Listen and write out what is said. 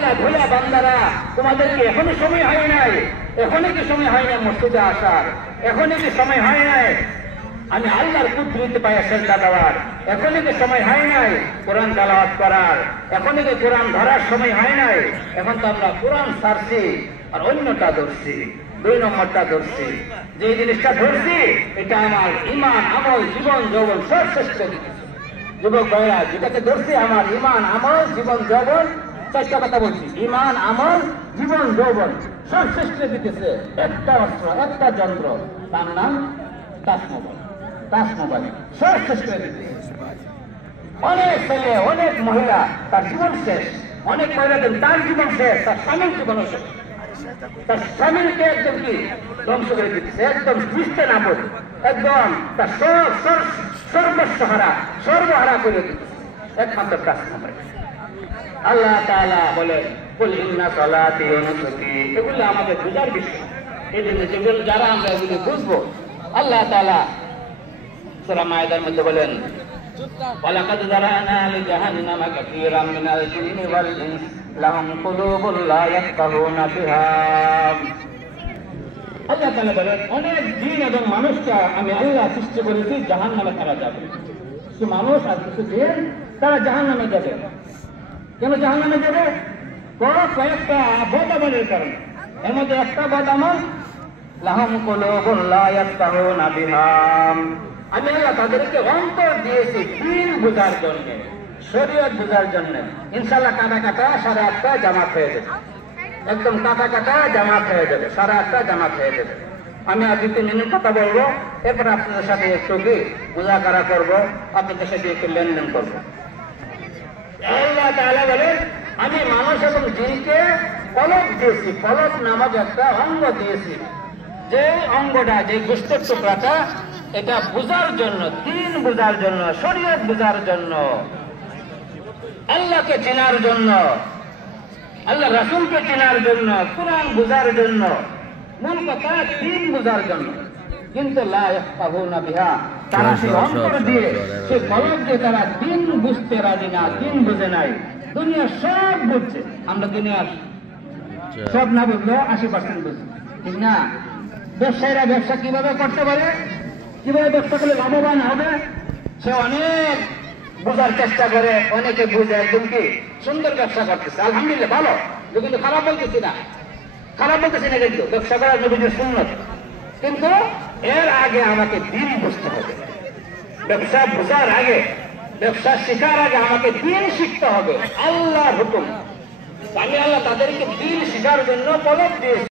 আল্লাহ ভোলা বান্দারা, তোমাদেরকে এখনই সময় হয় নাই, এখনই কি সময় হয় না মসজিদে আসার, এখনই কি সময় হয় নাই আমি আল্লাহর কুদরতে পায়ে সেজদা দেওয়ার, এখনই কি সময় হয় নাই কোরআন তেলাওয়াত করার, এখনই কি কোরআন ধরার সময় হয় নাই। এখন তো আমরা কোরআন ছাড়ছি আর অন্যটা ধরছি, 2 নম্বরটা ধরছি। যে জিনিসটা ধরছি এটা আমার ঈমান, আমল, জীবন, যৌবন সব শেষ করে দিতেছে। যুবক ভাইরা, যেটাকে ধরছি আমার ঈমান, আমল, জীবন, যৌবন, 4টা কথা বলছি, ঈমান, আমল, জীবন, যৌবন সব শেষ করে দিতেছে একটা অস্ত্র, একটা যন্ত্র, তার নাম টাচ মোবাইল। টাচ মোবাইল সব শেষ করে দিতেছে। অনেক ছেলে, অনেক মহিলা তার জীবন শেষ, অনেক মহিলাদের তার জীবন শেষ, তার স্বামীর জীবন শেষ, তার স্বামীকে একদম কি ধ্বংস করে দিতেছে, একদম বুঝতে না পারে, একদম তার সর্বহারা করে দিতেছে একমাত্র টাচ মোবাইল। আল্লাহ তাআলা বলেন কুল ইন্না সালাতি ওয়া নুসুকি, এগুলো আমাদের বুঝার বিষয়। এই জন্য যেগুলো যারা আমরা এগুলো বুঝবো, আল্লাহ তাআলা সূরা মায়েদার মধ্যে বলেন ওয়ালাকাদ যারানা লিজাহান্নামা কাসীরাম মিনাল জিন্নি ওয়াল ইনস লাহুম কুলুবুন লা ইয়াফকাহুনা বিহা। আল্লাহ তাআলা বলেন অনেক জিন এবং মানুষকে আমি আল্লাহ সৃষ্টি করেছি জাহান্নামে তারা যাবে। কিছু মানুষ আর কিছু জিন তারা জাহান্নামে যাবে। কেন জাহান্নামে যাবে? কয়েকটা বদ আমলের কারণে। এর মধ্যে একটা বদ আমল লাহুম কুলুবুন লা ইয়াফকাহুনা বিহা, আমি আল্লাহ তাদেরকে অন্তর দিয়েছি দ্বীন বোঝার জন্য, শরীয়ত বোঝার জন্য। ইনশাআল্লাহ কাটা কাটা 8:30 জামাত হয়ে যাবে, একদম কাটা কাটা জামাত হয়ে যাবে, 8:30 জামাত হয়ে যাবে। আমি আর 2-3 মিনিট কথা বলবো, এরপর আপনাদের সাথে একটু কি মুযাকারা করবো, আপনাদের সাথে একটু লেনদেন করবো। আল্লাহ তাআলা বলেন আমি মানুষ এবং জিনকে কলব দিয়েছি, কলব নামক একটা অঙ্গ দিয়েছি, যে অঙ্গটা, যে গোষ্ঠের টুকরাটা, এটা বুঝার জন্য, দ্বীন বুঝার জন্য, শরীয়ত বুঝার জন্য, আল্লাহকে চেনার জন্য, আল্লাহ রাসূলকে চেনার জন্য, কুরআন বুঝার জন্য, মূল কথা দ্বীন বুঝার জন্য। কিন্তু লা ইয়াফকাহুনা বিহা, তারা সেই অন্তর দিয়ে, সেই কলব দিয়ে তারা দ্বীন বুঝতে রাজি না, দ্বীন বুঝে নাই। দুনিয়া সব বুঝছে, আমরা দুনিয়ার সব না বুঝলেও 80% বুঝছি, ঠিক না? ব্যবসায়ীরা ব্যবসা কিভাবে করতে পারে, কিভাবে ব্যবসা করলে লাভবান হবে, সে অনেক বোঝার চেষ্টা করে, অনেকে বুঝে একদম কি সুন্দর ব্যবসা করতেছে, আলহামদুলিল্লাহ ভালো, কিন্তু খারাপ বলতেছি না, খারাপ বলতেছি না, কিন্তু ব্যবসা করার নবীর সুন্নাত। কিন্তু এর আগে আমাকে দ্বীন বুঝতে হবে, ব্যবসা বোঝার আগে, ব্যবসা শেখার আগে আমাকে দ্বীন শিখতে হবে, আল্লাহর হুকুম। আমি আল্লাহ তাদেরকে দ্বীন শেখার জন্য কলব দিয়েছি।